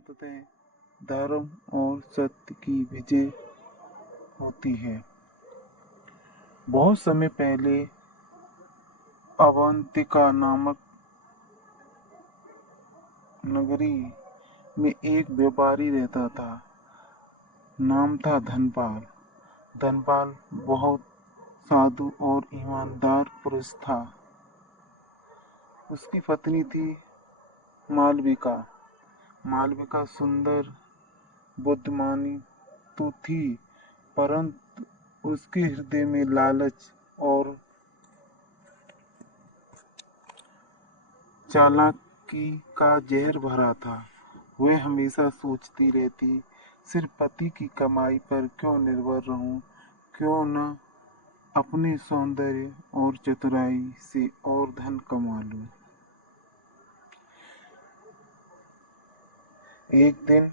आदतें धर्म और सत्य की विजय होती है। बहुत समय पहले अवंतिका नामक नगरी में एक व्यापारी रहता था। नाम था धनपाल। धनपाल बहुत साधु और ईमानदार पुरुष था। उसकी पत्नी थी मालविका। मालविका सुंदर बुद्धिमानी तो थी, परंतु उसके हृदय में लालच और चालाकी का जहर भरा था। वह हमेशा सोचती रहती, सिर्फ पति की कमाई पर क्यों निर्भर रहूं, क्यों न अपने सौंदर्य और चतुराई से और धन कमा लूं। एक दिन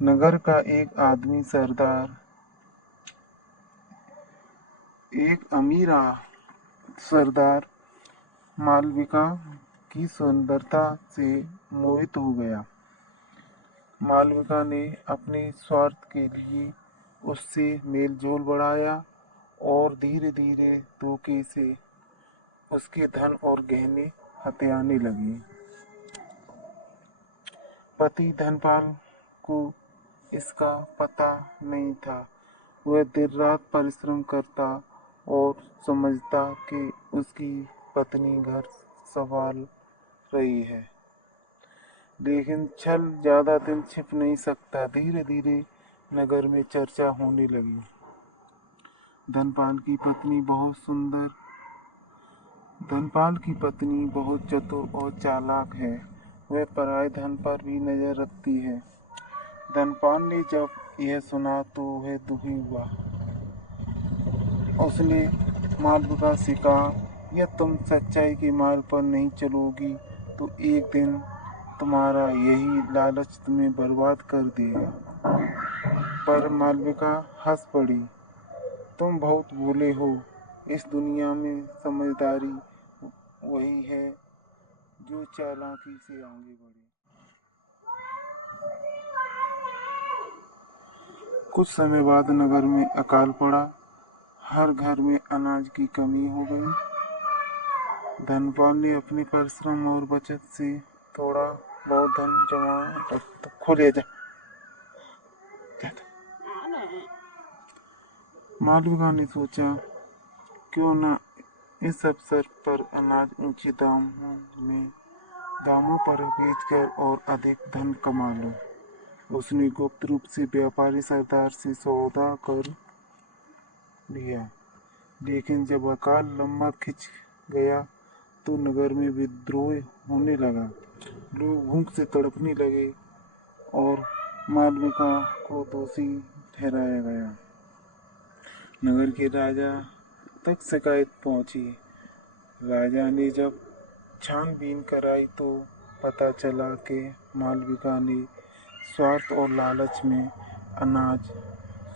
नगर का एक आदमी सरदार एक अमीर सरदार मालविका की सुंदरता से मोहित हो गया। मालविका ने अपने स्वार्थ के लिए उससे मेलजोल बढ़ाया और धीरे धीरे धोखे से उसके धन और गहने हथियाने लगी। पति धनपाल को इसका पता नहीं था। वह दिन रात परिश्रम करता और समझता कि उसकी पत्नी घर संभाल रही है, लेकिन छल ज्यादा दिन छिप नहीं सकता। धीरे धीरे नगर में चर्चा होने लगी। धनपाल की पत्नी बहुत सुंदर, धनपाल की पत्नी बहुत चतुर और चालाक है। वह पराये धन पर भी नजर रखती है। धनपाल ने जब यह सुना तो वह दुखी हुआ। उसने मालविका से कहा, यह तुम सच्चाई के मार्ग पर नहीं चलोगी तो एक दिन तुम्हारा यही लालच तुम्हें बर्बाद कर देगा। पर मालविका हंस पड़ी, तुम बहुत भोले हो। इस दुनिया में समझदारी वही है जो चालाकी से आगे बढ़े। कुछ समय बाद नगर में अकाल पड़ा। हर घर में अनाज की कमी हो गई। धनपाल ने अपने परिश्रम और बचत से थोड़ा बहुत धन जमा खोले जा। मालविका ने सोचा, क्यों न इस अवसर पर अनाज ऊंचे दामों पर बेचकर और अधिक धन कमा लूं। उसने गुप्त रूप से व्यापारी सरदार से सौदा कर लिया। लेकिन जब अकाल लंबा खिंच गया तो नगर में विद्रोह होने लगा। लोग भूख से तड़पने लगे और मालविका को दोषी ठहराया गया। नगर के राजा तक शिकायत पहुंची। राजा ने जब छानबीन कराई तो पता चला कि मालविका ने स्वार्थ और लालच में अनाज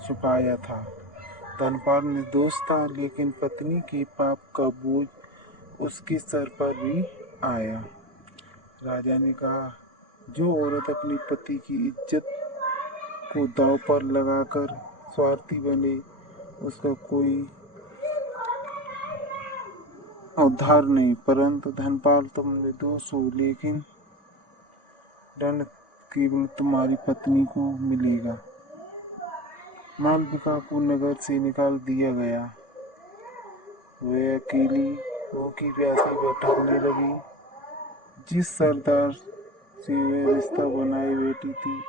छुपाया था। धनपाल निर्दोष था, लेकिन पत्नी के पाप का बोझ उसके सर पर भी आया। राजा ने कहा, जो औरत अपनी पति की इज्जत को दांव पर लगाकर स्वार्थी बने, उसका कोई उद्धार नहीं। परंतु धनपाल, तुम निर्दोष हो, लेकिन दंड केवल तुम्हारी पत्नी को मिलेगा। मालविका को नगर से निकाल दिया गया। वह अकेली भूखी प्यासी भटकने लगी। जिस सरदार से वह रिश्ता बनाए बैठी थी,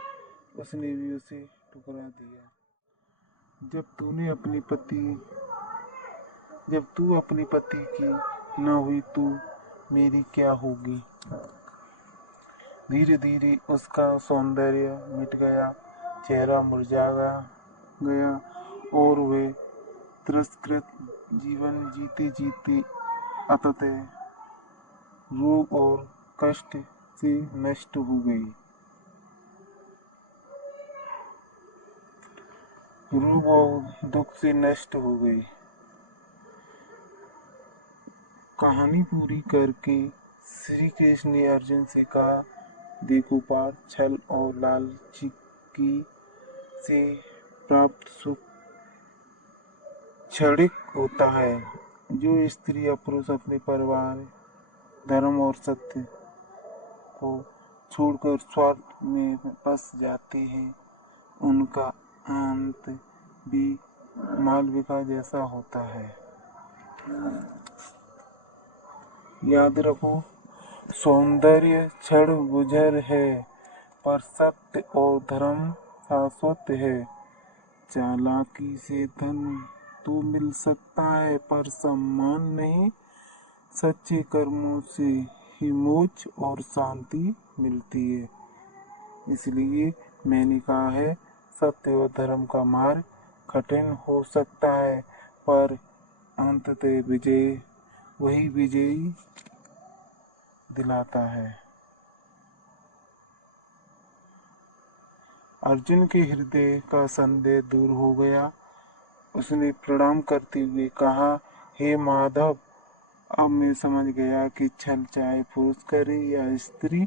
उसने भी उसे ठुकरा दिया। जब तू अपनी पति की न हुई तो मेरी क्या होगी। धीरे धीरे उसका सौंदर्य मिट गया, चेहरा मुरझा गया और वे तिरस्कृत जीवन जीते जीते अंततः रोग और कष्ट से नष्ट हो गई। रोग और दुख से नष्ट हो गई। कहानी पूरी करके श्री कृष्ण ने अर्जुन से कहा, देखो पार, छल और लालची की से प्राप्त सुख क्षणिक होता है। जो स्त्री या पुरुष अपने परिवार, धर्म और सत्य को छोड़कर स्वार्थ में फंस जाते हैं, उनका अंत भी मालविका जैसा होता है। याद रखो, सौंदर्य क्षण गुजर है, पर सत्य और धर्म शाश्वत है। चालाकी से धन तो मिल सकता है, पर सम्मान नहीं। सच्चे कर्मों से ही मोक्ष और शांति मिलती है। इसलिए मैंने कहा है, सत्य और धर्म का मार्ग कठिन हो सकता है, पर अंततः वही विजयी दिलाता है। अर्जुन के हृदय का संदेह दूर हो गया। उसने प्रणाम करते हुए कहा, हे माधव, अब मैं समझ गया कि छल चाहे पुरुष करे या स्त्री,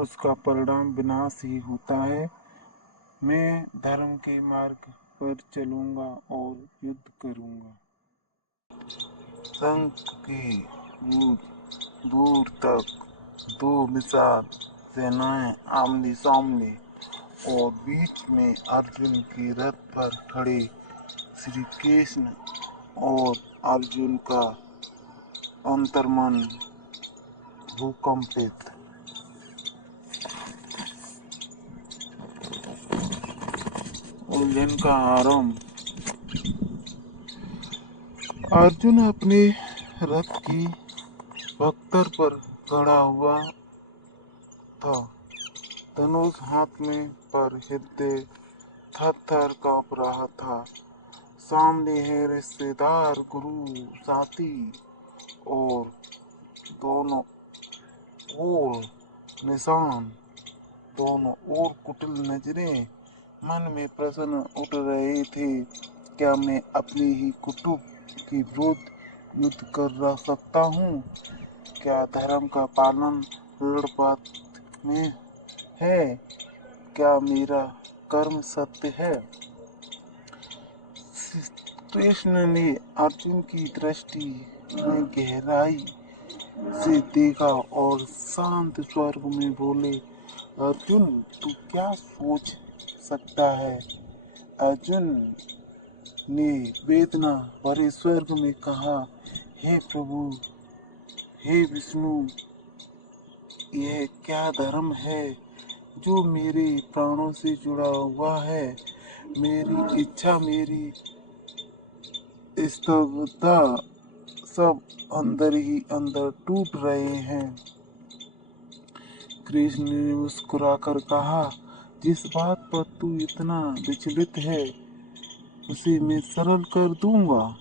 उसका परिणाम विनाश ही होता है। मैं धर्म के मार्ग पर चलूंगा और युद्ध करूंगा। शंख की गूंज दूर तक, दो विशाल सेनाएं आमने सामने, और बीच में अर्जुन के रथ पर खड़े श्री कृष्ण, और अर्जुन का अंतर्मन भूकंपित। उलझन का आरंभ। अर्जुन अपने रथ की बख्तर पर खड़ा हुआ था, धनुष हाथ में, पर हृदय थर-थर कांप रहा था। सामने है रिश्तेदार, गुरु, साथी, और दोनों ओर निशान, दोनों ओर कुटिल नजरें। मन में प्रश्न उठ रहे थे, क्या मैं अपने ही कुटुंब के विरुद्ध युद्ध कर सकता हूँ? क्या धर्म का पालन रणपात में है? क्या मेरा कर्म सत्य है? कृष्ण ने अर्जुन की दृष्टि में गहराई से देखा और शांत स्वर में बोले, अर्जुन, तू क्या सोच सकता है? अर्जुन ने वेदना भरे स्वर में कहा, हे प्रभु, हे विष्णु, यह क्या धर्म है जो मेरे प्राणों से जुड़ा हुआ है? मेरी इच्छा, मेरी स्तब्धता सब अंदर ही अंदर टूट रहे हैं। कृष्ण ने मुस्कुराकर कहा, जिस बात पर तू इतना विचलित है, उसे मैं सरल कर दूंगा।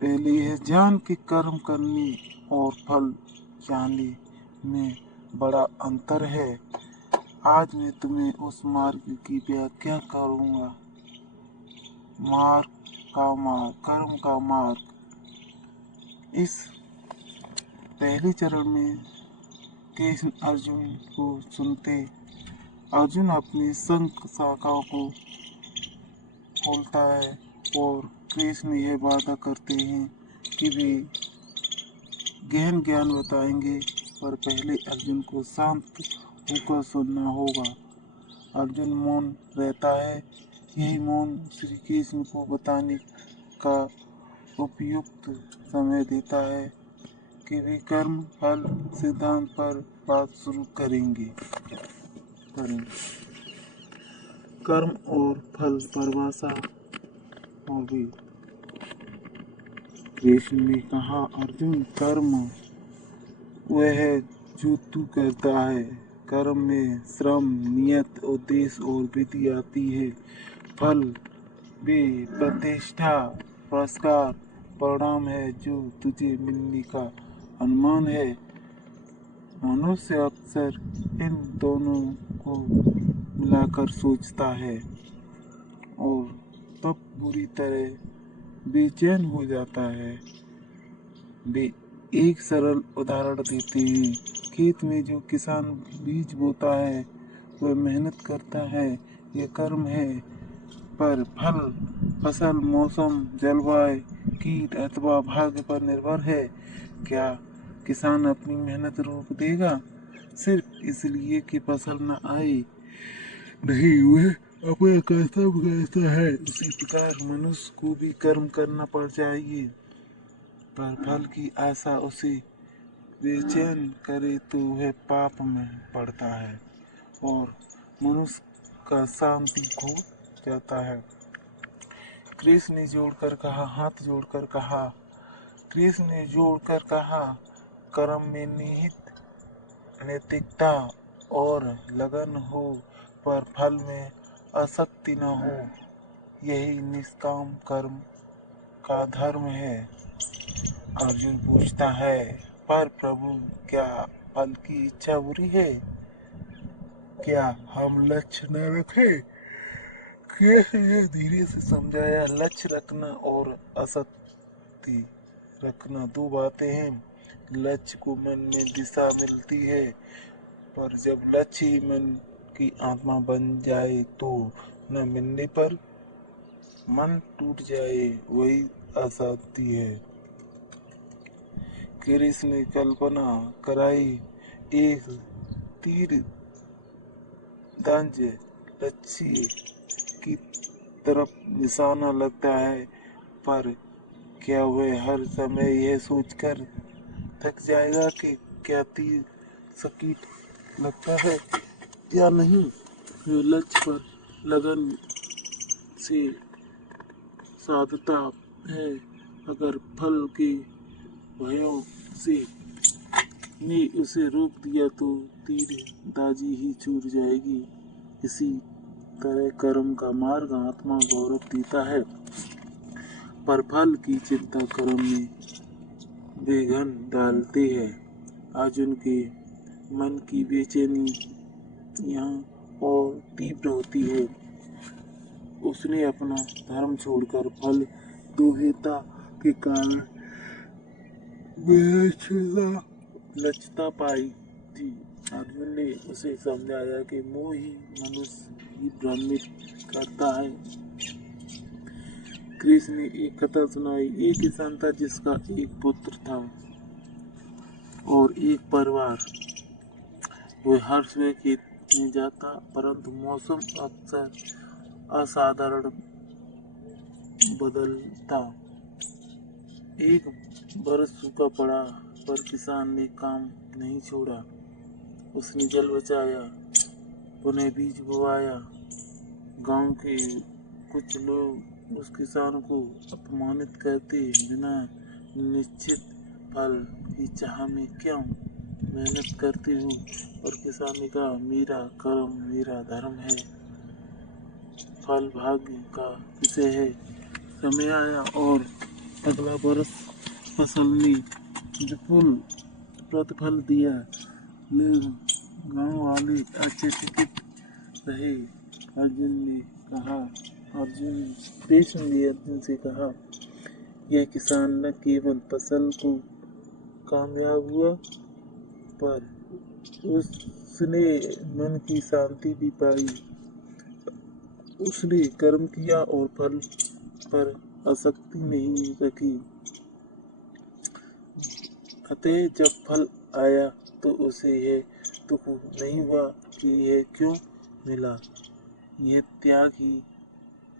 पहले यह जान कि कर्म करने और फल चाहने में बड़ा अंतर है। आज मैं तुम्हें उस मार्ग की व्याख्या करूंगा। कर्म का मार्ग। इस पहले चरण में कृष्ण अर्जुन को सुनते, अर्जुन अपनी शंख शाखाओं को खोलता है और कृष्ण यह वादा करते हैं कि वे गहन ज्ञान बताएंगे, पर पहले अर्जुन को शांत होकर सुनना होगा। अर्जुन मौन रहता है। यही मौन श्री कृष्ण को बताने का उपयुक्त समय देता है कि वे कर्म फल सिद्धांत पर बात शुरू करेंगे। कर्म और फल परिभाषा होगी। कृष्ण ने कहा, अर्जुन, कर्म वह है जो तू करता है। कर्म में श्रम, नियत, उद्देश्य और विधि आती है। फल वे प्रतिष्ठा, पुरस्कार, परिणाम है जो तुझे मिलने का अनुमान है। मनुष्य अक्सर इन दोनों को मिलाकर सोचता है और तब बुरी तरह बेचैन हो जाता है। एक सरल उदाहरण देते हैं। खेत में जो किसान बीज बोता है वह मेहनत करता है, यह कर्म है। पर फल, फसल, मौसम, जलवायु, कीट अथवा भाग्य पर निर्भर है। क्या किसान अपनी मेहनत रोक देगा सिर्फ इसलिए कि फसल न आए? नहीं, वह अपना कर्तव्य करता है। उसी प्रकार मनुष्य को भी कर्म करना पड़ जाएगी, पर फल की आशा उसे बेचैन करे तो वह पाप में पड़ता है और मनुष्य का शांति खो जाता है। कृष्ण ने जोड़कर कहा, हाथ जोड़कर कहा, कृष्ण ने जोड़कर कहा, कर्म में निहित नैतिकता और लगन हो, पर फल में आसक्ति न हो। यही निष्काम कर्म का धर्म है। अर्जुन पूछता है, पर प्रभु, क्या फल की इच्छा बुरी है? क्या हम लक्ष्य न रखें? कृष्ण ने धीरे से समझाया, लक्ष्य रखना और आसक्ति रखना दो बातें हैं। लक्ष्य को मन में दिशा मिलती है, पर जब लक्ष्य ही मन की आत्मा बन जाए तो न मिलने पर मन टूट जाए, वही आसक्ति है। कृष्ण ने कल्पना कराई, एक तीर धनुष लक्ष्य की तरफ निशाना लगता है, पर क्या वह हर समय यह सोचकर थक जाएगा कि क्या तीर सटीक लगता है या नहीं? जो लक्ष्य पर लगन से साधता है, अगर फल के भयों से ने उसे रोक दिया तो तीरंदाजी ही छूट जाएगी। इसी तरह कर्म का मार्ग आत्मा गौरव देता है, पर फल की चिंता कर्म में विघ्न डालती है। अर्जुन के मन की बेचैनी यहाँ और तीव्र होती है। उसने अपना धर्म छोड़कर फल दुहिता के कारण लज्जता पाई थी। अर्जुन ने उसे समझाया कि मोह ही मनुष्य ही भ्रमित करता है। कृष्ण ने एक कथा सुनाई। एक किसान था जिसका एक पुत्र था और एक परिवार। वह हर सुबह खेत में जाता, परंतु मौसम अक्सर असाधारण बदलता। एक बरस सूखा पड़ा, पर किसान ने काम नहीं छोड़ा। उसने जल बचाया, पुनः बीज बोवाया। गांव के कुछ लोग उस किसान को अपमानित करते, बिना निश्चित फल की चाह में क्यों मेहनत करते हो? और किसान ने कहा, मेरा कर्म मेरा धर्म है, फल भाग्य का विषय है। समय आया और अगला बरस फसल ने विपुल प्रतिफल दिया। लोग, गांव वाले आश्चर्यचकित रहे। कृष्ण ने अर्जुन से कहा, यह किसान न केवल फसल को कामयाब हुआ, पर उसने मन की शांति भी पाई। उसने कर्म किया और फल पर आसक्ति नहीं रखी। अतः जब फल आया तो उसे यह दुख नहीं हुआ कि यह क्यों मिला। यह त्याग ही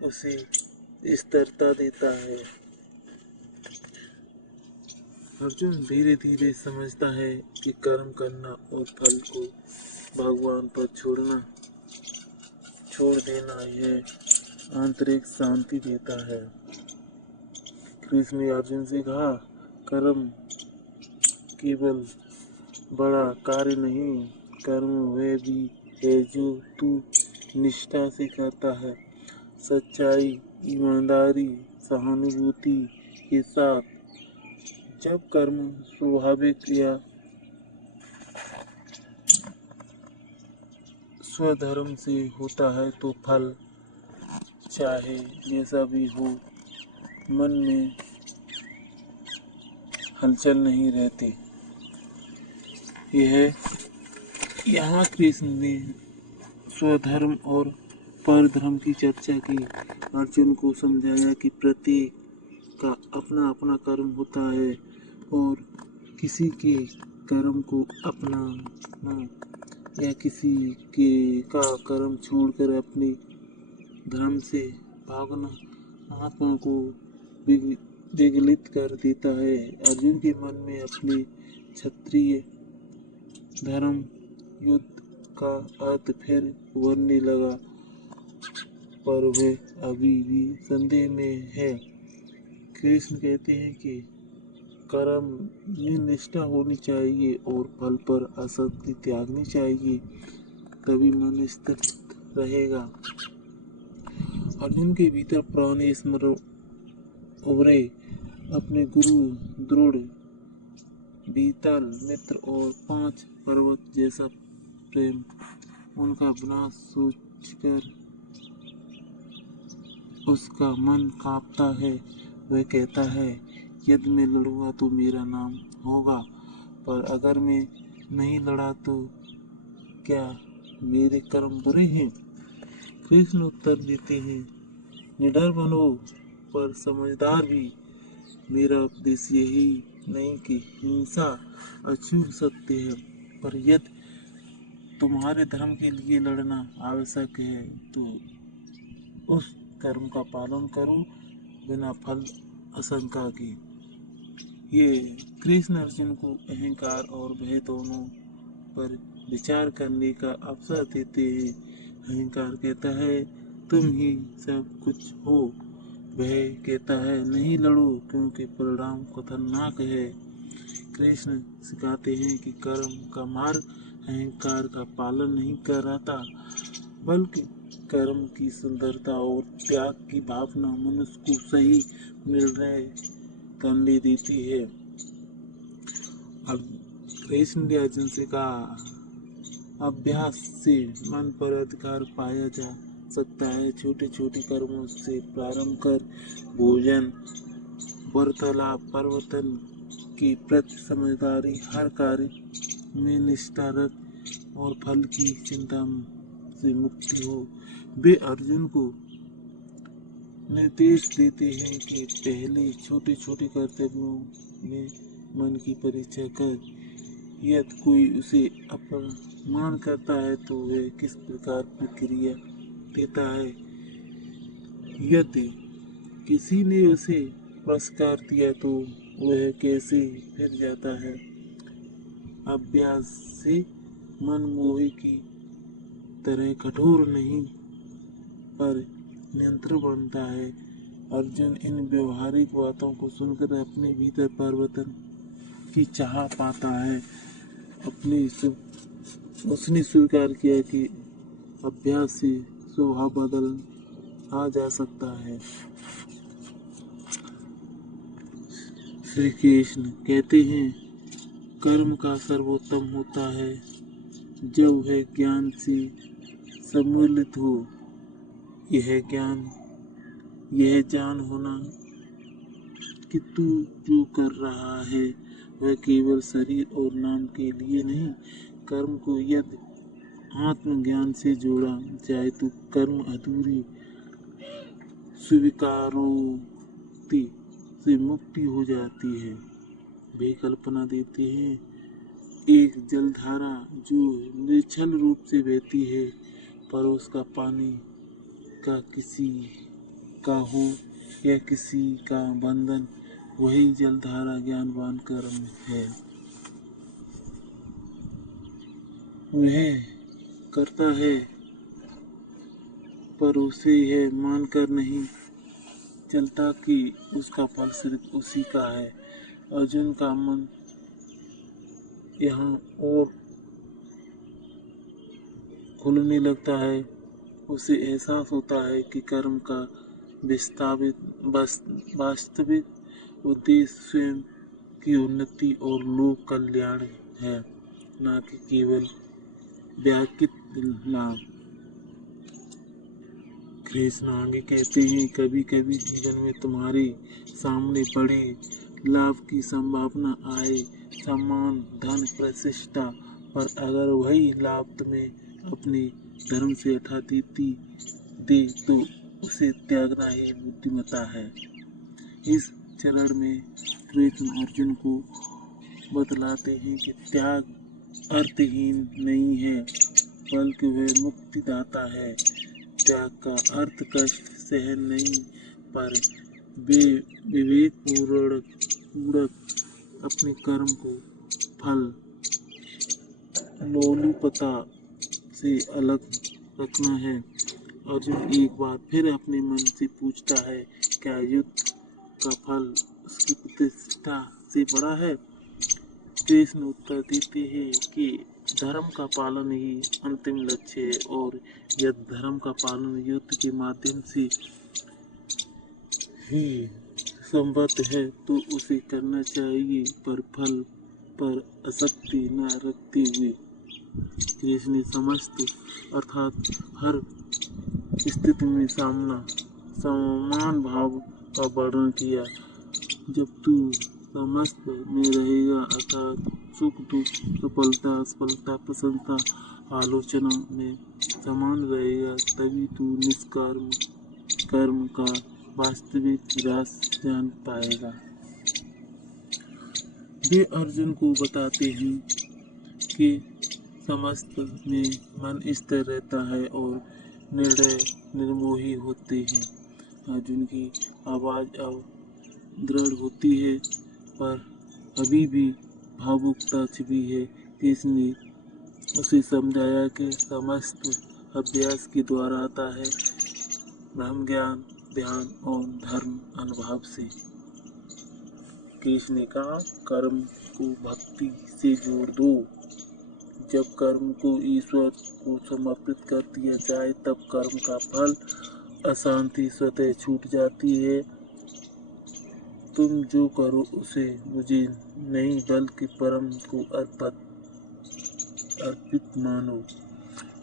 उसे स्थिरता देता है। अर्जुन धीरे धीरे समझता है कि कर्म करना और फल को भगवान पर छोड़ देना यह आंतरिक शांति देता है। कृष्ण ने अर्जुन से कहा, कर्म केवल बड़ा कार्य नहीं, कर्म वह भी है जो तू निष्ठा से करता है, सच्चाई, ईमानदारी, सहानुभूति के साथ। जब कर्म स्वाभाविक या स्वधर्म से होता है तो फल चाहे जैसा भी हो, मन में हलचल नहीं रहती। यह यहाँ कृष्ण ने स्वधर्म और परधर्म की चर्चा की। अर्जुन को समझाया कि प्रत्येक का अपना अपना कर्म होता है और किसी के कर्म को अपनाना या किसी के का कर्म छोड़कर अपने धर्म से भागना आत्मा को विगलित कर देता है। अर्जुन के मन में अपने क्षत्रिय धर्म युद्ध का अर्थ फिर उभरने लगा, पर वह अभी भी संदेह में है। कृष्ण कहते हैं कि कर्म में निष्ठा होनी चाहिए और फल पर आसक्ति त्यागनी चाहिए, तभी मन स्थिर रहेगा। अर्जुन के भीतर पुराने स्मरण उभरे, अपने गुरु, दृढ़ बीतल मित्र और 5 पर्वत जैसा प्रेम। उनका विनाश सोचकर उसका मन कांपता है। वह कहता है, यदि मैं लड़ूंगा तो मेरा नाम होगा, पर अगर मैं नहीं लड़ा तो क्या मेरे कर्म बुरे हैं? कृष्ण उत्तर देते हैं, निडर बनो पर समझदार भी। मेरा उपदेश यही नहीं कि हिंसा अछूत सत्य है, पर यदि तुम्हारे धर्म के लिए लड़ना आवश्यक है तो उस कर्म का पालन करो बिना फल आशंका के। ये कृष्ण अर्जुन को अहंकार और भय दोनों पर विचार करने का अवसर देते हैं। अहंकार कहता है तुम ही सब कुछ हो, वह कहता है नहीं लड़ो क्योंकि परिणाम खतरनाक है। कृष्ण सिखाते हैं कि कर्म का मार्ग अहंकार का पालन नहीं कराता, बल्कि कर्म की सुंदरता और त्याग की भावना मनुष्य को सही निर्णय करने देती है। अब कृष्ण ने अर्जुन से कहा, अभ्यास से मन पर अधिकार पाया जा सकता है। छोटे छोटे कर्मों से प्रारंभ कर भोजन, वार्तालाप, परिवर्तन की प्रति समझदारी, हर कार्य में निष्ठा रख और फल की चिंता से मुक्ति हो। वे अर्जुन को निर्देश देते हैं कि पहले छोटे छोटे कर्तव्यों में मन की परीक्षा कर। यदि कोई उसे अपमान करता है तो वह किस प्रकार प्रतिक्रिया देता है, यदि किसी ने उसे पुरस्कार दिया तो वह कैसे फिर जाता है। अभ्यास से मन मोही की तरह कठोर नहीं पर नियंत्रण बनता है। अर्जुन इन व्यवहारिक बातों को सुनकर अपने भीतर परिवर्तन की चाह पाता है। उसने स्वीकार किया कि अभ्यास से स्वभाव बदल आ जा सकता है। श्री कृष्ण कहते हैं, कर्म का सर्वोत्तम होता है जब वह ज्ञान से सम्मिलित हो। यह जान होना कि तू जो कर रहा है वह केवल शरीर और नाम के लिए नहीं। कर्म को यदि आत्मज्ञान से जोड़ा जाए तो कर्म अधूरी स्वीकारोक्ति से मुक्ति हो जाती है। वे कल्पना देते हैं, एक जलधारा जो निश्चल रूप से बहती है, पर उसका पानी का किसी का हो या किसी का बंधन, वही जलधारा ज्ञानवान कर्म है। वह करता है पर उसे यह मानकर नहीं चलता कि उसका फल सिर्फ उसी का है। अर्जुन का मन यहाँ और खुलने लगता है। उसे एहसास होता है कि कर्म का वास्तविक उद्देश्य स्वयं की उन्नति और लोक कल्याण है, न कि केवल व्याकृत लाभ। कृष्ण आगे कहते हैं, कभी कभी जीवन में तुम्हारे सामने बड़े लाभ की संभावना, आय, सम्मान, धन, प्रतिष्ठा, पर अगर वही लाभ तुम्हें अपने धर्म से हटा देती दे तो उसे त्यागना ही बुद्धिमत्ता है। इस चरण में कृष्ण अर्जुन को बतलाते हैं कि त्याग अर्थहीन नहीं है, बल्कि वह मुक्तिदाता है। त्याग का अर्थ कष्ट सहन नहीं, पर विवेक पूर्वक अपने कर्म को फल लोलुपता से अलग रखना है। अर्जुन एक बार फिर अपने मन से पूछता है, क्या युद्ध का फल उसकी प्रतिष्ठा से बड़ा है? कृष्ण उत्तर देते हैं कि धर्म का पालन ही अंतिम लक्ष्य है, और यदि धर्म का पालन युद्ध के माध्यम से ही संभव है तो उसे करना चाहिए, पर फल पर आसक्ति न रखते हुए। कृष्ण ने समस्त अर्थात हर स्थिति में समान भाव का वर्णन किया। जब तू समस्त में रहेगा, अर्थात सुख दुख, सफलता असफलता, प्रसन्नता आलोचना में समान रहेगा, तभी तू निष्काम कर्म का वास्तविक रस जान पाएगा। वे अर्जुन को बताते हैं कि समस्त में मन स्थिर रहता है और निर्णय निर्मोही होते हैं। अर्जुन की आवाज अब दृढ़ होती है, पर अभी भी भावुकता छिपी है। कृष्ण ने उसे समझाया कि समस्त अभ्यास के द्वारा आता है, ब्रह्म ज्ञान, ध्यान और धर्म अनुभव से। कृष्ण ने कहा, कर्म को भक्ति से जोड़ दो। जब कर्म को ईश्वर को समर्पित कर दिया जाए, तब कर्म का फल अशांति स्वतः छूट जाती है। तुम जो करो उसे मुझे नहीं बल्कि परम को अर्पित मानो।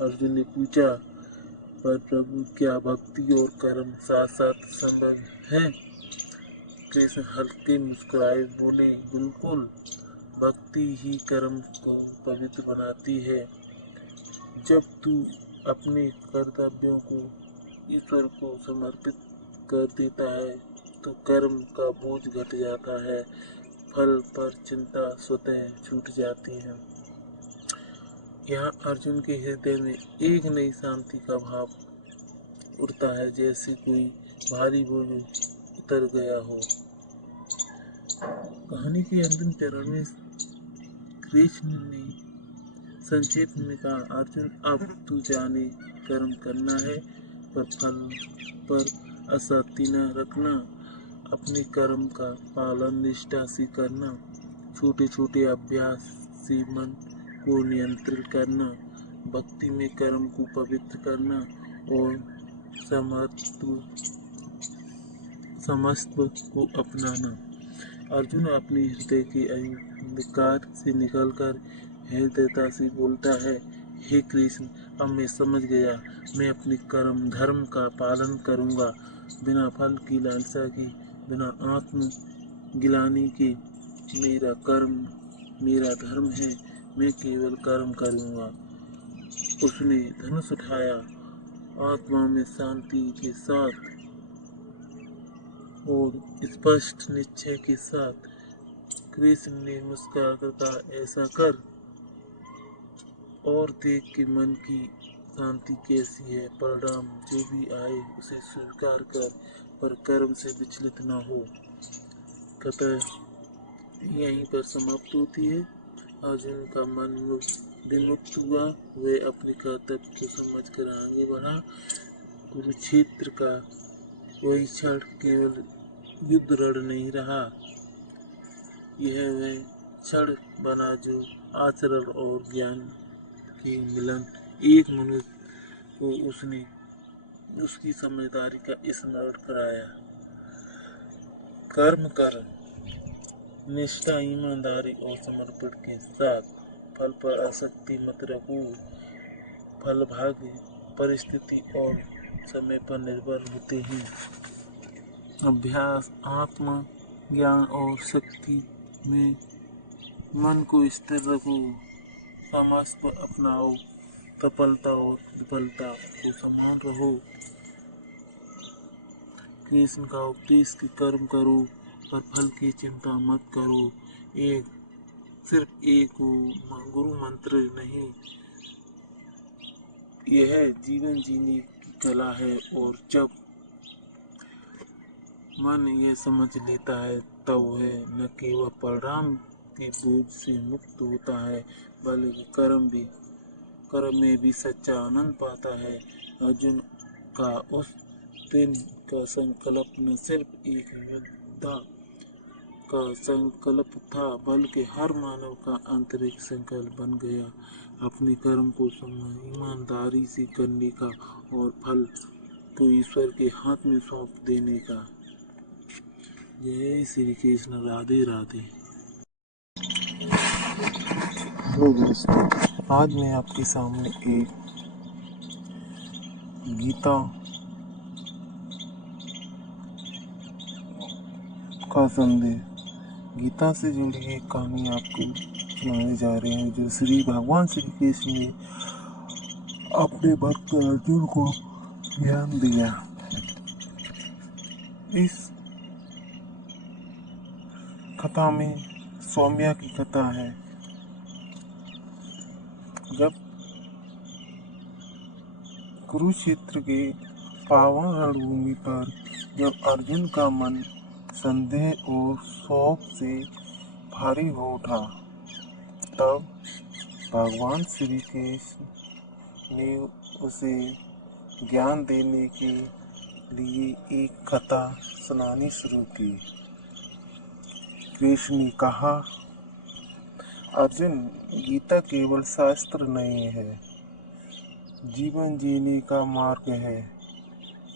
अर्जुन ने पूछा, पर प्रभु क्या भक्ति और कर्म साथ साथ संभव है? कृष्ण हल्के मुस्कुराए बोले, बिल्कुल, भक्ति ही कर्म को पवित्र बनाती है। जब तू अपने कर्तव्यों को ईश्वर को समर्पित कर देता है तो कर्म का बोझ घट जाता है, फल पर चिंता स्वतः छूट जाती है। यहाँ अर्जुन के हृदय में एक नई शांति का भाव उठता है, जैसे कोई भारी बोझ उतर गया हो। कहानी के अंतिम चरण में कृष्ण ने संक्षेप में कहा, अर्जुन, अब तू जाने कर्म करना है, पर फल पर आसक्ति न रखना। अपने कर्म का पालन निष्ठा से करना, छोटे छोटे अभ्यास से मन को नियंत्रित करना, भक्ति में कर्म को पवित्र करना और समस्व को अपनाना। अर्जुन अपने हृदय के अंधकार से निकलकर हृदयता से बोलता है, हे कृष्ण, अब मैं समझ गया। मैं अपने कर्म धर्म का पालन करूंगा, बिना फल की लालसा के, बिना आत्म गिलानी के। मेरा कर्म मेरा धर्म है, मैं केवल कर्म करूंगा। उसने धनुष उठाया, आत्मा में शांति के साथ और स्पष्ट निश्चय के साथ। कृष्ण ने मुस्कुराकर कहा, ऐसा कर और देख के मन की शांति कैसी है। परिणाम जो भी आए उसे स्वीकार कर, पर कर्म से विचलित न हो। कथा यहीं पर समाप्त होती है। अर्जुन का मन विमुक्त हुआ, वे अपने कर्तव्य को समझकर आगे बढ़ा। कुरुक्षेत्र का वही क्षण केवल युद्ध रण नहीं रहा, यह वह क्षण बना जो आचरण और ज्ञान के मिलन। एक मनुष्य को उसने उसकी समझदारी का स्मरण कराया। कर्म कर, निष्ठा, ईमानदारी और समर्पण के साथ। फल पर आसक्ति मत रखो। फल भाग्य, परिस्थिति और समय पर निर्भर होते हैं। अभ्यास, आत्मा ज्ञान और शक्ति में मन को स्थिर रखो, समस्त अपनाओ, सफलता और विफलता को समान रहो। कृष्ण का उपदेश की कर्म करो, पर फल की चिंता मत करो। सिर्फ एक गुरु मंत्र नहीं, यह जीवन जीने की कला है। और जब मन यह समझ लेता है, तब वह न केवल परिणाम के बोझ से मुक्त होता है, बल्कि कर्म में भी सच्चा आनंद पाता है। अर्जुन का उस दिन का संकल्प न सिर्फ एक योद्धा का संकल्प था, बल्कि हर मानव का आंतरिक संकल्प बन गया, अपने कर्म को ईमानदारी से करने का और फल को ईश्वर के हाथ में सौंप देने का। जय श्री कृष्ण। राधे राधे। हेलो दोस्तों, आज मैं आपके सामने एक गीता का संदेश, गीता से जुड़ी एक कहानी आपको सुनाने जा रहे हैं, जो श्री भगवान श्री कृष्ण ने अपने भक्त अर्जुन को ज्ञान दिया। इस कथा में सौम्या की कथा है। जब कुरुक्षेत्र के पावन रणभूमि पर जब अर्जुन का मन संदेह और शोक से भारी हो उठा, तब भगवान श्री कृष्ण ने उसे ज्ञान देने के लिए एक कथा सुनानी शुरू की। कृष्ण ने कहा, अर्जुन, गीता केवल शास्त्र नहीं है, जीवन जीने का मार्ग है।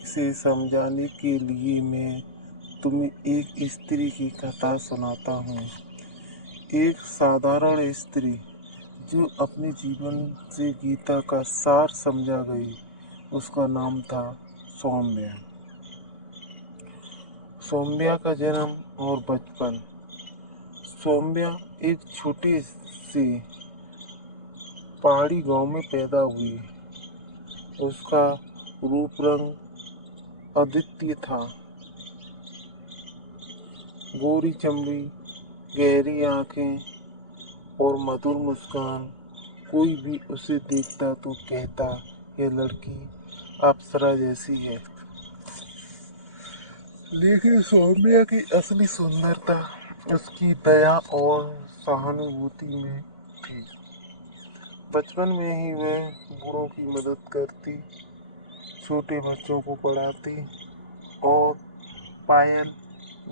इसे समझाने के लिए मैं तुम्हें एक स्त्री की कथा सुनाता हूँ। एक साधारण स्त्री जो अपने जीवन से गीता का सार समझा गई, उसका नाम था सौम्या। सौम्या का जन्म और बचपन। सौम्या एक छोटे से पहाड़ी गांव में पैदा हुई। उसका रूप रंग अद्वितीय था। गोरी चमड़ी, गहरी आंखें और मधुर मुस्कान। कोई भी उसे देखता तो कहता, यह लड़की अप्सरा जैसी है। लेकिन सौम्या की असली सुंदरता उसकी दया और सहानुभूति में थी। बचपन में ही वह बूढ़ों की मदद करती, छोटे बच्चों को पढ़ाती और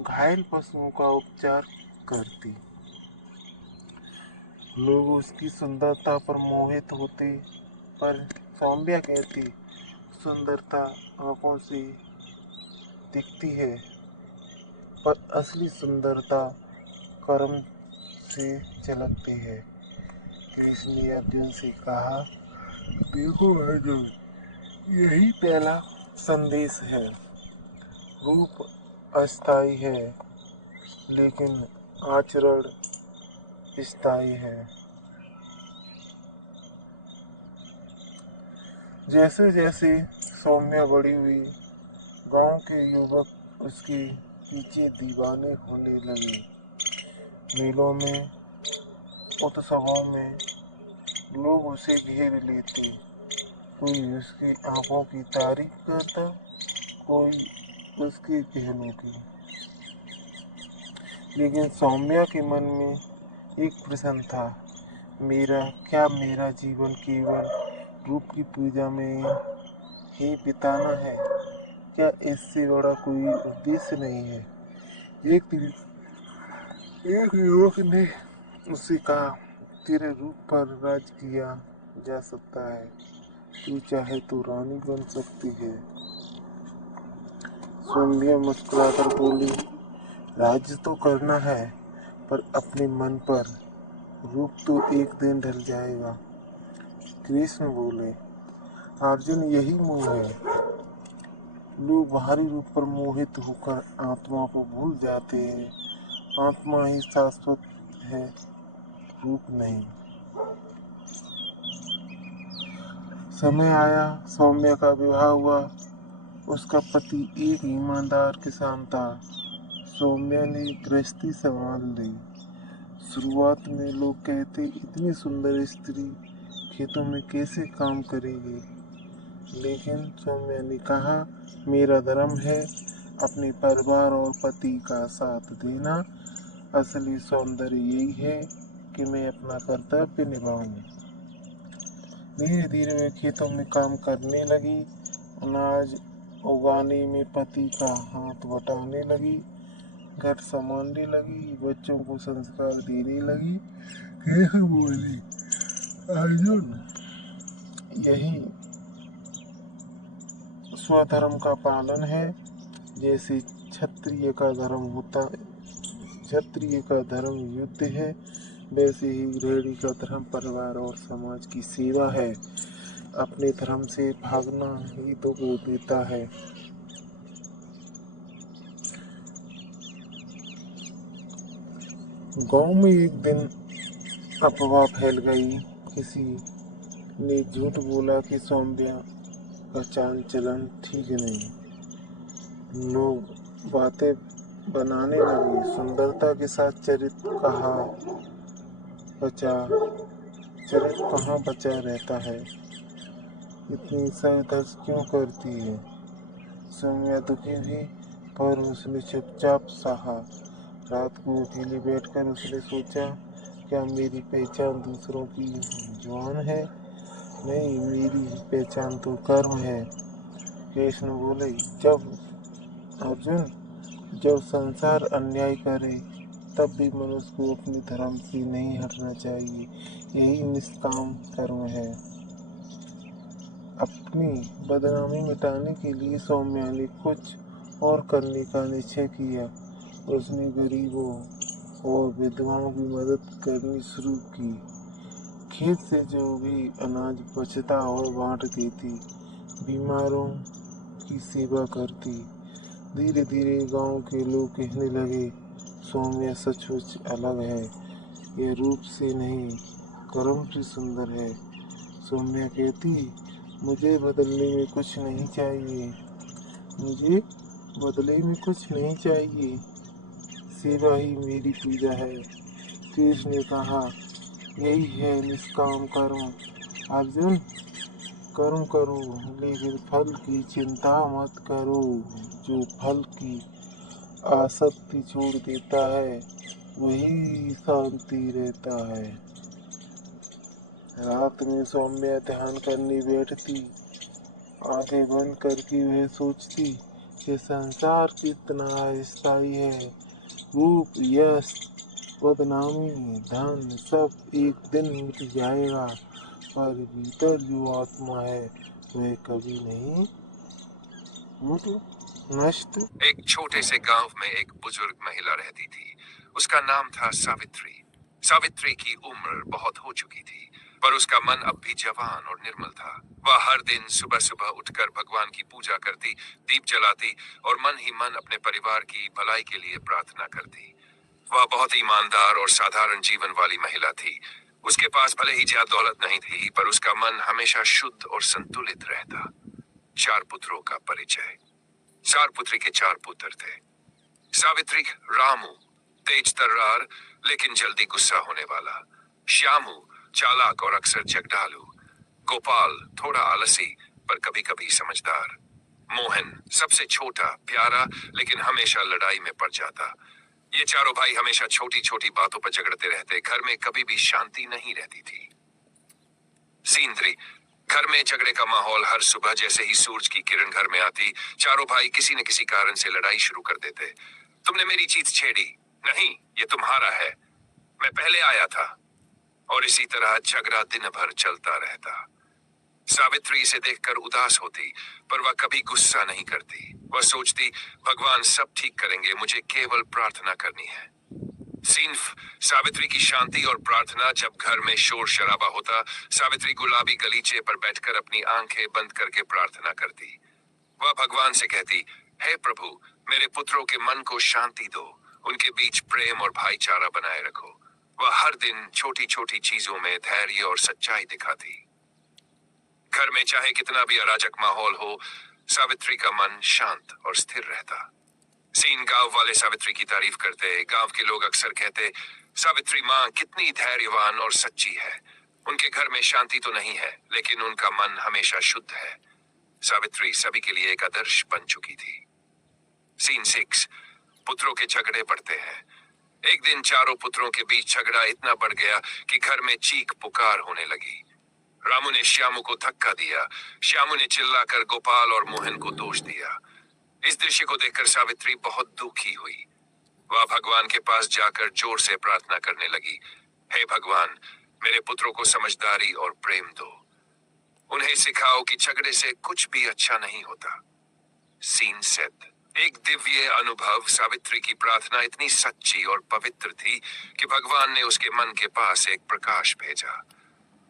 घायल पशुओं का उपचार करती। लोग उसकी सुंदरता पर मोहित होते, पर सौम्या कहती, सुंदरता आंखों से दिखती है, पर असली सुंदरता कर्म से झलकती है। कृष्ण ने अर्जुन से कहा, देखो अर्जुन, यही पहला संदेश है। रूप अस्थायी है, लेकिन आचरण स्थायी है। जैसे जैसे सौम्या बड़ी हुई, गांव के युवक उसके पीछे दीवाने होने लगे। मेलों में, उत्सवों में लोग उसे घेर लेते। कोई उसकी आंखों की तारीफ करता, कोई उसके पहलू की। लेकिन सौम्या के मन में एक प्रश्न था, मेरा जीवन केवल रूप की पूजा में ही बिताना है? क्या इससे बड़ा कोई उद्देश्य नहीं है? एक दिन एक युवक ने उससे कहा, तेरे रूप पर राज किया जा सकता है, तू चाहे तो रानी बन सकती है। सौम्या मुस्कुराकर बोली, राज्य तो करना है, पर अपने मन पर। रूप तो एक दिन ढल जाएगा। कृष्ण बोले, अर्जुन, यही मोह है। लोग बाहरी रूप पर मोहित होकर आत्मा को भूल जाते हैं। आत्मा ही शाश्वत है, रूप नहीं। समय आया, सौम्या का विवाह हुआ। उसका पति एक ईमानदार किसान था। सौम्या ने गृहस्थी संभाल ली। शुरुआत में लोग कहते, इतनी सुंदर स्त्री खेतों में कैसे काम करेगी। लेकिन सौम्या ने कहा, मेरा धर्म है अपने परिवार और पति का साथ देना। असली सौंदर्य यही है कि मैं अपना कर्तव्य निभाऊं। धीरे धीरे वे खेतों में काम करने लगी, अनाज उगाने में पति का हाथ बटाने लगी, घर संभालने लगी, बच्चों को संस्कार देने लगी। कैसे बोली अर्जुन, यही स्वधर्म का पालन है। जैसे क्षत्रिय का धर्म होता, क्षत्रिय का धर्म युद्ध है, वैसे ही गृहिणी का धर्म परिवार और समाज की सेवा है। अपने धर्म से भागना ही तो वो देता है। गांव में एक दिन अफवाह फैल गई। किसी ने झूठ बोला कि सौम्या का चाल चलन ठीक नहीं। लोग बातें बनाने लगे, सुंदरता के साथ चरित्र कहाँ बचा रहता है। इतनी सरदर्द क्यों करती है। सौम्या दुखी हुई, पर उसने चुपचाप सहा। रात को अकेले बैठकर उसने सोचा, क्या मेरी पहचान दूसरों की जुबान है? नहीं, मेरी पहचान तो कर्म है। कृष्ण बोले, जब संसार अन्याय करे तब भी मनुष्य को अपने धर्म से नहीं हटना चाहिए। यही निष्काम कर्म है। अपनी बदनामी मिटाने के लिए सौम्या ने कुछ और करने का निश्चय किया। उसने गरीबों और विधवाओं की मदद करनी शुरू की। खेत से जो भी अनाज बचता और बांट देती, बीमारों की सेवा करती। धीरे धीरे गांव के लोग कहने लगे, सौम्या सचमुच अलग है। यह रूप से नहीं, कर्म से सुंदर है। सौम्या कहती, मुझे बदले में कुछ नहीं चाहिए। मुझे बदले में कुछ नहीं चाहिए, सेवा ही मेरी पूजा है। कृष्ण ने कहा, यही है निष्काम कर्म। अर्जुन, कर्म करो, लेकिन फल की चिंता मत करो। जो फल की आसक्ति छोड़ देता है, वही शांति रहता है। रात में सौम्या ध्यान करने बैठती। आंखें बंद करके वह सोचती कि संसार कितना अस्थायी है। रूप, यश, बदनामी, धन सब एक दिन मिट जाएगा, पर भीतर जो आत्मा है वह कभी नहीं नष्ट। एक छोटे से गांव में एक बुजुर्ग महिला रहती थी। उसका नाम था सावित्री। सावित्री की उम्र बहुत हो चुकी थी, पर उसका मन अब भी जवान और निर्मल था। वह हर दिन सुबह सुबह उठकर भगवान की पूजा करती, दीप जलाती और मन ही मन अपने परिवार की भलाई के लिए प्रार्थना करती। वह बहुत ईमानदार और साधारण जीवन वाली महिला थी। उसके पास भले ही ज्यादा दौलत नहीं थी, पर उसका मन हमेशा शुद्ध और संतुलित रहता। 4 पुत्रों का परिचय। 4 पुत्री के 4 पुत्र थे। सावित्री, रामू, तेज तर्रार लेकिन जल्दी गुस्सा होने वाला। श्यामू, चालाक और अक्सर जगडालू। गोपाल, थोड़ा आलसी पर कभी कभी समझदार। मोहन, सबसे छोटा, प्यारा लेकिन हमेशा लड़ाई में पड़ जाता। ये चारों भाई हमेशा छोटी छोटी बातों पर झगड़ते रहते। घर में कभी भी शांति नहीं रहती थी। सींद्री, घर में झगड़े का माहौल। हर सुबह जैसे ही सूरज की किरण घर में आती, चारों भाई किसी न किसी कारण से लड़ाई शुरू कर देते। तुमने मेरी चीज छेड़ी। नहीं, ये तुम्हारा है। मैं पहले आया था। और इसी तरह झगड़ा दिन भर चलता रहता। सावित्री इसे देखकर उदास होती, पर वह कभी गुस्सा नहीं करती। वह सोचती, भगवान सब ठीक करेंगे, मुझे केवल प्रार्थना करनी है। सिंफ, सावित्री की शांति और प्रार्थना। जब घर में शोर शराबा होता, सावित्री गुलाबी गलीचे पर बैठकर अपनी आंखें बंद करके प्रार्थना करती। वह भगवान से कहती, हे प्रभु, मेरे पुत्रों के मन को शांति दो, उनके बीच प्रेम और भाईचारा बनाए रखो। वह हर दिन छोटी छोटी चीजों में धैर्य और सच्चाई दिखाती। घर में चाहे कितना भी अराजक माहौल हो, सावित्री का मन शांत और स्थिर रहता। सीन गांव वाले सावित्री की तारीफ करते। गांव के लोग अक्सर कहते, सावित्री माँ कितनी धैर्यवान और सच्ची है। उनके घर में शांति तो नहीं है, लेकिन उनका मन हमेशा शुद्ध है। सावित्री सभी के लिए एक आदर्श बन चुकी थी। सीन 6, पुत्रों के झगड़े बढ़ते हैं। एक दिन चारों पुत्रों के बीच झगड़ा इतना बढ़ गया कि घर में चीख पुकार होने लगी। रामू ने श्यामू को धक्का दिया। श्यामू ने चिल्लाकर गोपाल और मोहन को दोष दिया। इस दृश्य को देखकर सावित्री बहुत दुखी हुई। वह भगवान के पास जाकर जोर से प्रार्थना करने लगी, हे भगवान, मेरे पुत्रों को समझदारी और प्रेम दो। उन्हें सिखाओ कि झगड़े से कुछ भी अच्छा नहीं होता। सीन 7, एक दिव्य अनुभव। सावित्री की प्रार्थना इतनी सच्ची और पवित्र थी कि भगवान ने उसके मन के पास एक प्रकाश भेजा।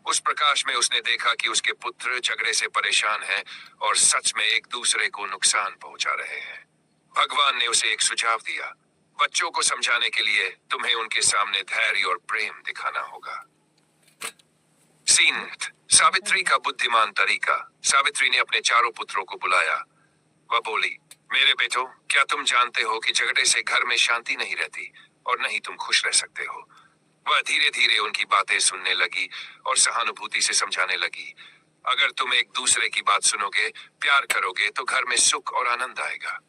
उस प्रकाश में उसने देखा कि उसके पुत्र झगड़े से परेशान हैं और सच में एक दूसरे को नुकसान पहुंचा रहे हैं। भगवान ने उसे एक सुझाव दिया, बच्चों को समझाने के लिए तुम्हें उनके सामने धैर्य और प्रेम दिखाना होगा। सीन, सावित्री का बुद्धिमान तरीका। सावित्री ने अपने चारों पुत्रों को बुलाया। वह बोली, मेरे बेटों, क्या तुम जानते हो कि झगड़े से घर में शांति नहीं रहती और नहीं तुम खुश रह सकते हो। वह धीरे धीरे उनकी बातें सुनने लगी और सहानुभूति से समझाने लगी, अगर तुम एक दूसरे की बात सुनोगे, प्यार करोगे, तो घर में सुख और आनंद आएगा।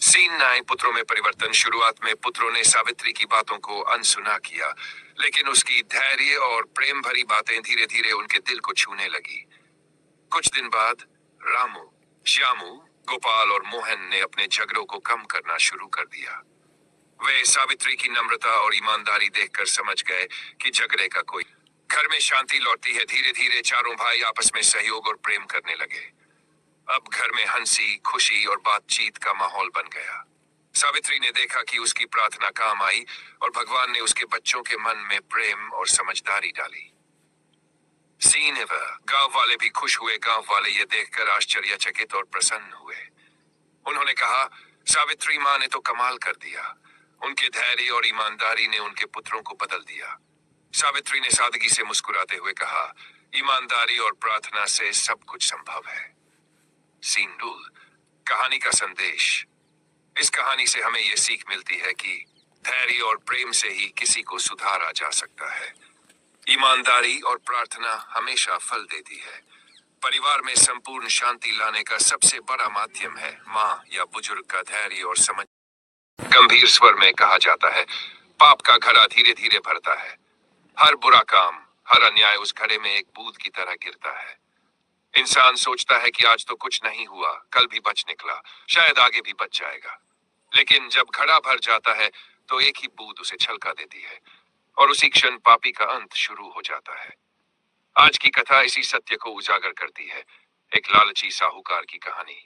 सीन 9, पुत्रों में परिवर्तन। शुरुआत में पुत्रों ने सावित्री की बातों को अनसुना किया, लेकिन उसकी धैर्य और प्रेम भरी बातें धीरे धीरे उनके दिल को छूने लगी। कुछ दिन बाद रामू, श्यामू, गोपाल और मोहन ने अपने झगड़ों को कम करना शुरू कर दिया। वे सावित्री की नम्रता और ईमानदारी देखकर समझ गए कि झगड़े का कोई। घर में शांति लौटती है। धीरे धीरे चारों भाई आपस में सहयोग और प्रेम करने लगे। अब घर में हंसी, खुशी और बातचीत का माहौल बन गया। सावित्री ने देखा कि उसकी प्रार्थना काम आई और भगवान ने उसके बच्चों के मन में प्रेम और समझदारी डाली। सीन 11, गांव वाले भी खुश हुए। गांव वाले ये देखकर आश्चर्यचकित और प्रसन्न हुए। उन्होंने कहा, सावित्री माँ ने तो कमाल कर दिया। उनके धैर्य और ईमानदारी ने उनके पुत्रों को बदल दिया। सावित्री ने सादगी से मुस्कुराते हुए कहा, ईमानदारी और प्रार्थना से सब कुछ संभव है। सीन 2, कहानी का संदेश। इस कहानी से हमें यह सीख मिलती है कि धैर्य और प्रेम से ही किसी को सुधारा जा सकता है। ईमानदारी और प्रार्थना हमेशा फल देती है। परिवार में संपूर्ण शांति लाने का सबसे बड़ा माध्यम है माँ या बुजुर्ग का धैर्य और समझ। गंभीर स्वर में कहा जाता है, पाप का घड़ा धीरे धीरे भरता है। हर बुरा काम, हर अन्याय उस घड़े में एक बूंद की तरह गिरता है। इंसान सोचता है कि आज तो कुछ नहीं हुआ, कल भी बच निकला, शायद आगे भी बच जाएगा। लेकिन जब घड़ा भर जाता है तो एक ही बूंद उसे छलका देती है और उसी क्षण पापी का अंत शुरू हो जाता है। आज की कथा इसी सत्य को उजागर करती है। एक लालची साहूकार की कहानी।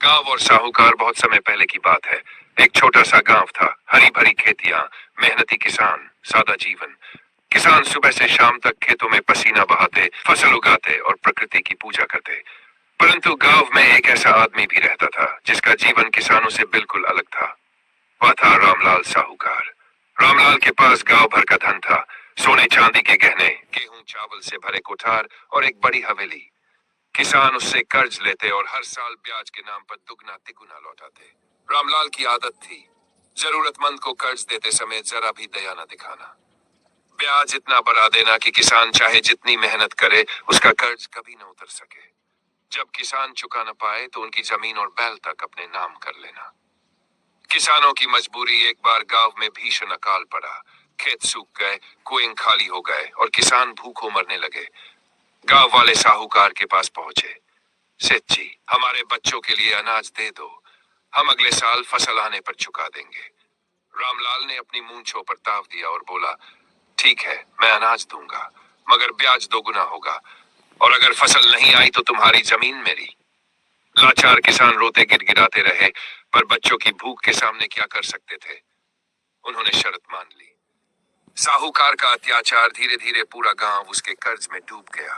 गांव और साहूकार। बहुत समय पहले की बात है। एक छोटा सा गांव था, हरी भरी खेतियां, मेहनती किसान, सादा जीवन। किसान सुबह से शाम तक खेतों में पसीना बहाते, फसल उगाते और प्रकृति की पूजा करते। परंतु गांव में एक ऐसा आदमी भी रहता था जिसका जीवन किसानों से बिल्कुल अलग था। वह था रामलाल साहूकार। रामलाल के पास गांव भर का धन था, सोने चांदी के गहने, गेहूं चावल से भरे कोठार और एक बड़ी हवेली। किसान उससे कर्ज लेते और हर साल ब्याज के नाम पर दुगना तिगुना लौटाते। रामलाल की आदत थी जरूरतमंद को कर्ज देते समय जरा भी दया न दिखाना। ब्याज इतना बढ़ा देना कि किसान चाहे जितनी मेहनत करे उसका कर्ज कभी न उतर सके। जब किसान चुका न पाए तो उनकी जमीन और बैल तक अपने नाम कर लेना। किसानों की मजबूरी। एक बार गांव में भीषण अकाल पड़ा। खेत सूख गए, कुएं खाली हो गए और किसान भूखों मरने लगे। गांव वाले साहूकार के पास पहुंचे। सेठ जी, हमारे बच्चों के लिए अनाज दे दो, हम अगले साल फसल आने पर चुका देंगे। रामलाल ने अपनी मूंछों पर ताव दिया और बोला, ठीक है, मैं अनाज दूंगा, मगर ब्याज दोगुना होगा, और अगर फसल नहीं आई तो तुम्हारी जमीन मेरी। लाचार किसान रोते गिड़गिड़ाते रहे, पर बच्चों की भूख के सामने क्या कर सकते थे। उन्होंने शर्त मान ली। साहूकार का अत्याचार धीरे धीरे पूरा गांव उसके कर्ज में डूब गया।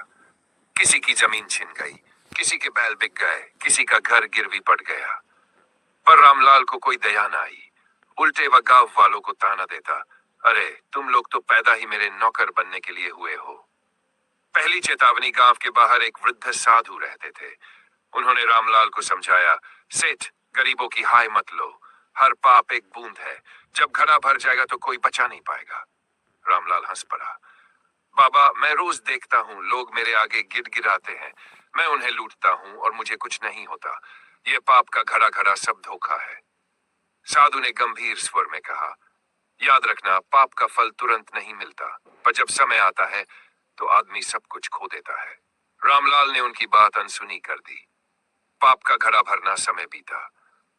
किसी की जमीन छिन गई, किसी के बैल बिक गए, किसी का घर गिरवी पड़ गया। पर रामलाल को कोई दया न आई। उल्टे वह गांव वालों को ताना देता, अरे तुम लोग तो पैदा ही मेरे नौकर बनने के लिए हुए हो। पहली चेतावनी, गांव के बाहर एक वृद्ध साधु रहते थे। उन्होंने रामलाल को समझाया, सेठ गरीबों की हाय मत लो, हर पाप एक बूंद है, जब घड़ा भर जाएगा तो कोई बचा नहीं पाएगा। रामलाल हंस पड़ा, बाबा मैं रोज देखता हूँ लोग मेरे आगे गिड़गिड़ाते हैं, मैं उन्हें लूटता हूँ और मुझे कुछ नहीं होता। ये पाप का घड़ा घड़ा सब धोखा है। साधु ने गंभीर स्वर में कहा, याद रखना पाप का फल तुरंत नहीं मिलता, पर जब समय आता है तो आदमी सब कुछ खो देता है। रामलाल ने उनकी बात अनसुनी कर दी। पाप का घड़ा भरना समय बीता।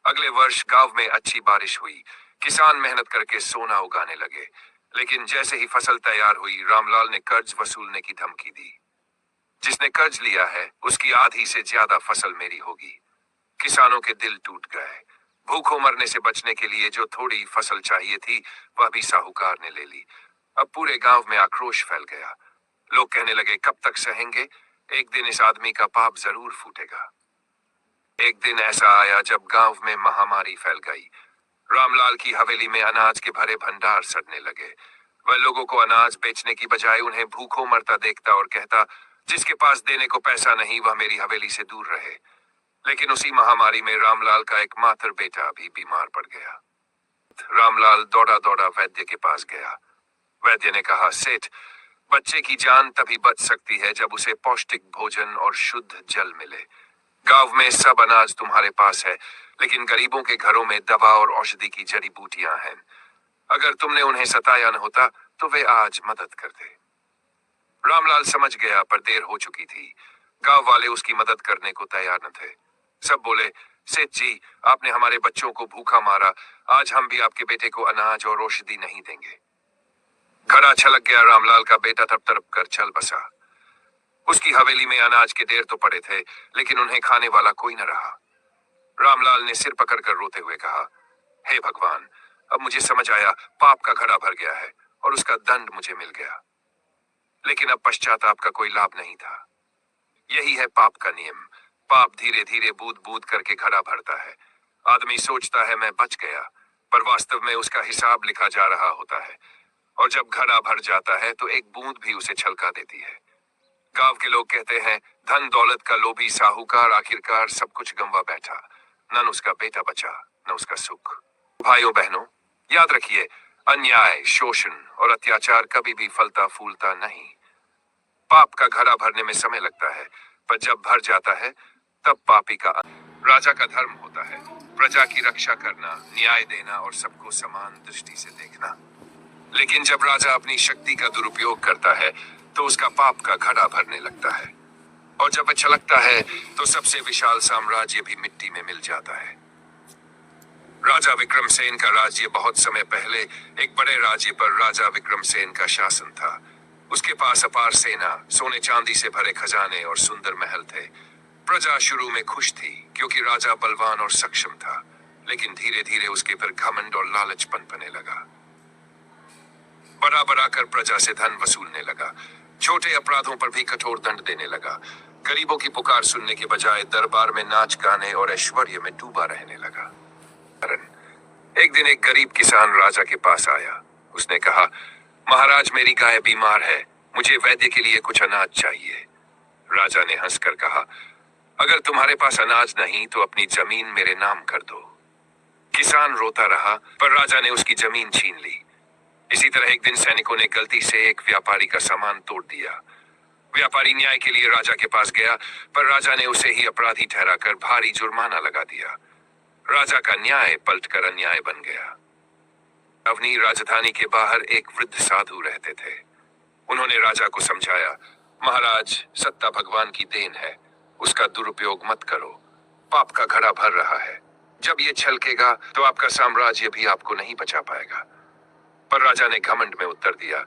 अगले वर्ष गांव में अच्छी बारिश हुई, किसान मेहनत करके सोना उगाने लगे। लेकिन जैसे ही फसल तैयार हुई, रामलाल ने कर्ज वसूलने की धमकी दी। जिसने कर्ज लिया है उसकी आधी से ज्यादा फसल मेरी होगी। किसानों के दिल टूट गए। भूखों मरने से बचने के लिए जो थोड़ी फसल चाहिए थी वह भी साहूकार ने ले ली। अब पूरे गांव में आक्रोश फैल गया। लोग कहने लगे, कब तक सहेंगे, एक दिन इस आदमी का पाप जरूर फूटेगा। एक दिन ऐसा आया जब गांव में महामारी फैल गई। रामलाल की हवेली में अनाज के भरे भंडार सड़ने लगे। वह लोगों को अनाज बेचने की बजाय उन्हें भूखों मरता देखता और कहता, जिसके पास देने को पैसा नहीं वह मेरी हवेली से दूर रहे। लेकिन उसी महामारी में रामलाल का एकमात्र बेटा भी बीमार पड़ गया। रामलाल दौड़ा दौड़ा वैद्य के पास गया। वैद्य ने कहा, सेठ बच्चे की जान तभी बच सकती है जब उसे पौष्टिक भोजन और शुद्ध जल मिले। गांव में सब अनाज तुम्हारे पास है, लेकिन गरीबों के घरों में दवा और औषधि की जड़ी बूटियां हैं। अगर तुमने उन्हें सताया न होता तो वे आज मदद करते। रामलाल समझ गया, पर देर हो चुकी थी। गांव वाले उसकी मदद करने को तैयार न थे। सब बोले, सेठ जी आपने हमारे बच्चों को भूखा मारा, आज हम भी आपके बेटे को अनाज और औषधि नहीं देंगे। घड़ा छलक गया। रामलाल का बेटा तड़प तड़प कर चल बसा। उसकी हवेली में अनाज के ढेर तो पड़े थे, लेकिन उन्हें खाने वाला कोई न रहा। रामलाल ने सिर पकड़कर रोते हुए कहा, हे भगवान, अब मुझे समझ आया, पाप का घड़ा भर गया है और उसका दंड मुझे मिल गया। लेकिन अब पश्चाताप का कोई लाभ नहीं था। यही है पाप का नियम। पाप धीरे धीरे बूंद बूंद करके घड़ा भरता है। आदमी सोचता है मैं बच गया, पर वास्तव में उसका हिसाब लिखा जा रहा होता है। और जब घड़ा भर जाता है तो एक बूंद भी उसे छलका देती है। गांव के लोग कहते हैं, धन दौलत का लोभी साहूकार आखिरकार सब कुछ गंवा बैठा, न उसका बेटा बचा न उसका सुख। भाइयों बहनों, याद रखिए, अन्याय, शोषण और अत्याचार कभी भी फलता फूलता नहीं। पाप का घड़ा भरने में समय लगता है, पर जब भर जाता है तब पापी का राजा का धर्म होता है प्रजा की रक्षा करना, न्याय देना और सबको समान दृष्टि से देखना। लेकिन जब राजा अपनी शक्ति का दुरुपयोग करता है तो उसका पाप का घड़ा भरने लगता है, और जब वह छलकता है तो सबसे विशाल साम्राज्य भी मिट्टी में मिल जाता है। राजा विक्रमसेन का राज्य बहुत समय पहले एक बड़े राज्य पर राजा विक्रमसेन का शासन था। उसके पास अपार सेना, सोने चांदी से भरे खजाने और सुंदर महल थे। प्रजा शुरू में खुश थी क्योंकि राजा बलवान और सक्षम था, लेकिन धीरे धीरे उसके पर घमंड और लालच पनपने लगा। बड़ा बड़ा कर प्रजा से धन वसूलने लगा, छोटे अपराधों पर भी कठोर दंड देने लगा। गरीबों की पुकार सुनने के बजाय दरबार में नाच गाने और ऐश्वर्य में डूबा रहने लगा। एक दिन एक गरीब किसान राजा के पास आया। उसने कहा, महाराज मेरी गाय बीमार है, मुझे वैद्य के लिए कुछ अनाज चाहिए। राजा ने हंसकर कहा, अगर तुम्हारे पास अनाज नहीं तो अपनी जमीन मेरे नाम कर दो। किसान रोता रहा, पर राजा ने उसकी जमीन छीन ली। इसी तरह एक दिन सैनिकों ने गलती से एक व्यापारी का सामान तोड़ दिया। व्यापारी न्याय के लिए राजा के पास गया, पर राजा ने उसे ही अपराधी ठहराकर भारी जुर्माना लगा दिया। राजा का न्याय पलटकर अन्याय बन गया। अवनी राजधानी के बाहर एक वृद्ध साधु रहते थे। उन्होंने राजा को समझाया, महाराज सत्ता भगवान की देन है, उसका दुरुपयोग मत करो। पाप का घड़ा भर रहा है, जब ये छलकेगा तो आपका साम्राज्य भी आपको नहीं बचा पाएगा। पर राजा ने घमंड में उत्तर दिया,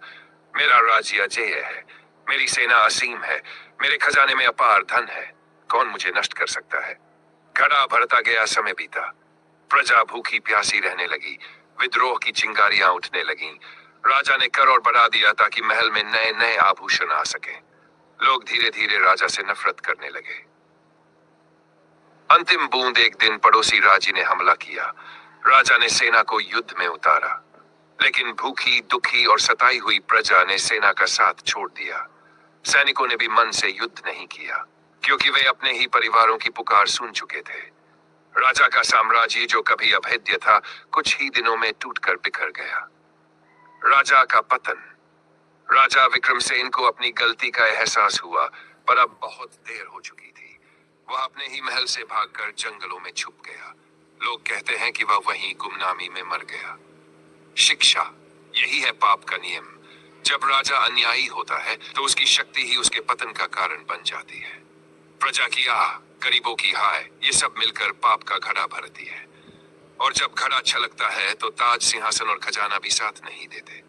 मेरा राज्य अजेय है, मेरी सेना असीम है, मेरे खजाने में अपार धन है, कौन मुझे नष्ट कर सकता है। घड़ा भरता गया, समय बीता। प्रजा भूखी प्यासी रहने लगी, विद्रोह की चिंगारियां उठने लगीं। राजा ने कर और बढ़ा दिया ताकि महल में नए नए आभूषण आ सके। लोग धीरे धीरे राजा से नफरत करने लगे। अंतिम बूंद एक दिन पड़ोसी राज्य ने हमला किया। राजा ने सेना को युद्ध में उतारा, लेकिन भूखी, दुखी और सताई हुई प्रजा ने सेना का साथ छोड़ दिया। सैनिकों ने भी मन से युद्ध नहीं किया, क्योंकि वे अपने ही परिवारों की पुकार सुन चुके थे। राजा का साम्राज्य, जो कभी अभेद्य था, कुछ ही दिनों में टूटकर बिखर गया। राजा का पतन। राजा विक्रमसेन को अपनी गलती का एहसास हुआ, पर अब बहुत देर हो चुकी थी। वह अपने ही महल से भागकर जंगलों में छुप गया। लोग कहते हैं कि वह वहीं गुमनामी में मर गया। शिक्षा, यही है पाप का नियम। जब राजा अन्यायी होता है तो उसकी शक्ति ही उसके पतन का कारण बन जाती है। प्रजा की आह, गरीबों की हाय, ये सब मिलकर पाप का घड़ा भरती है। और जब घड़ा छलकता है तो ताज, सिंहासन और खजाना भी साथ नहीं देते।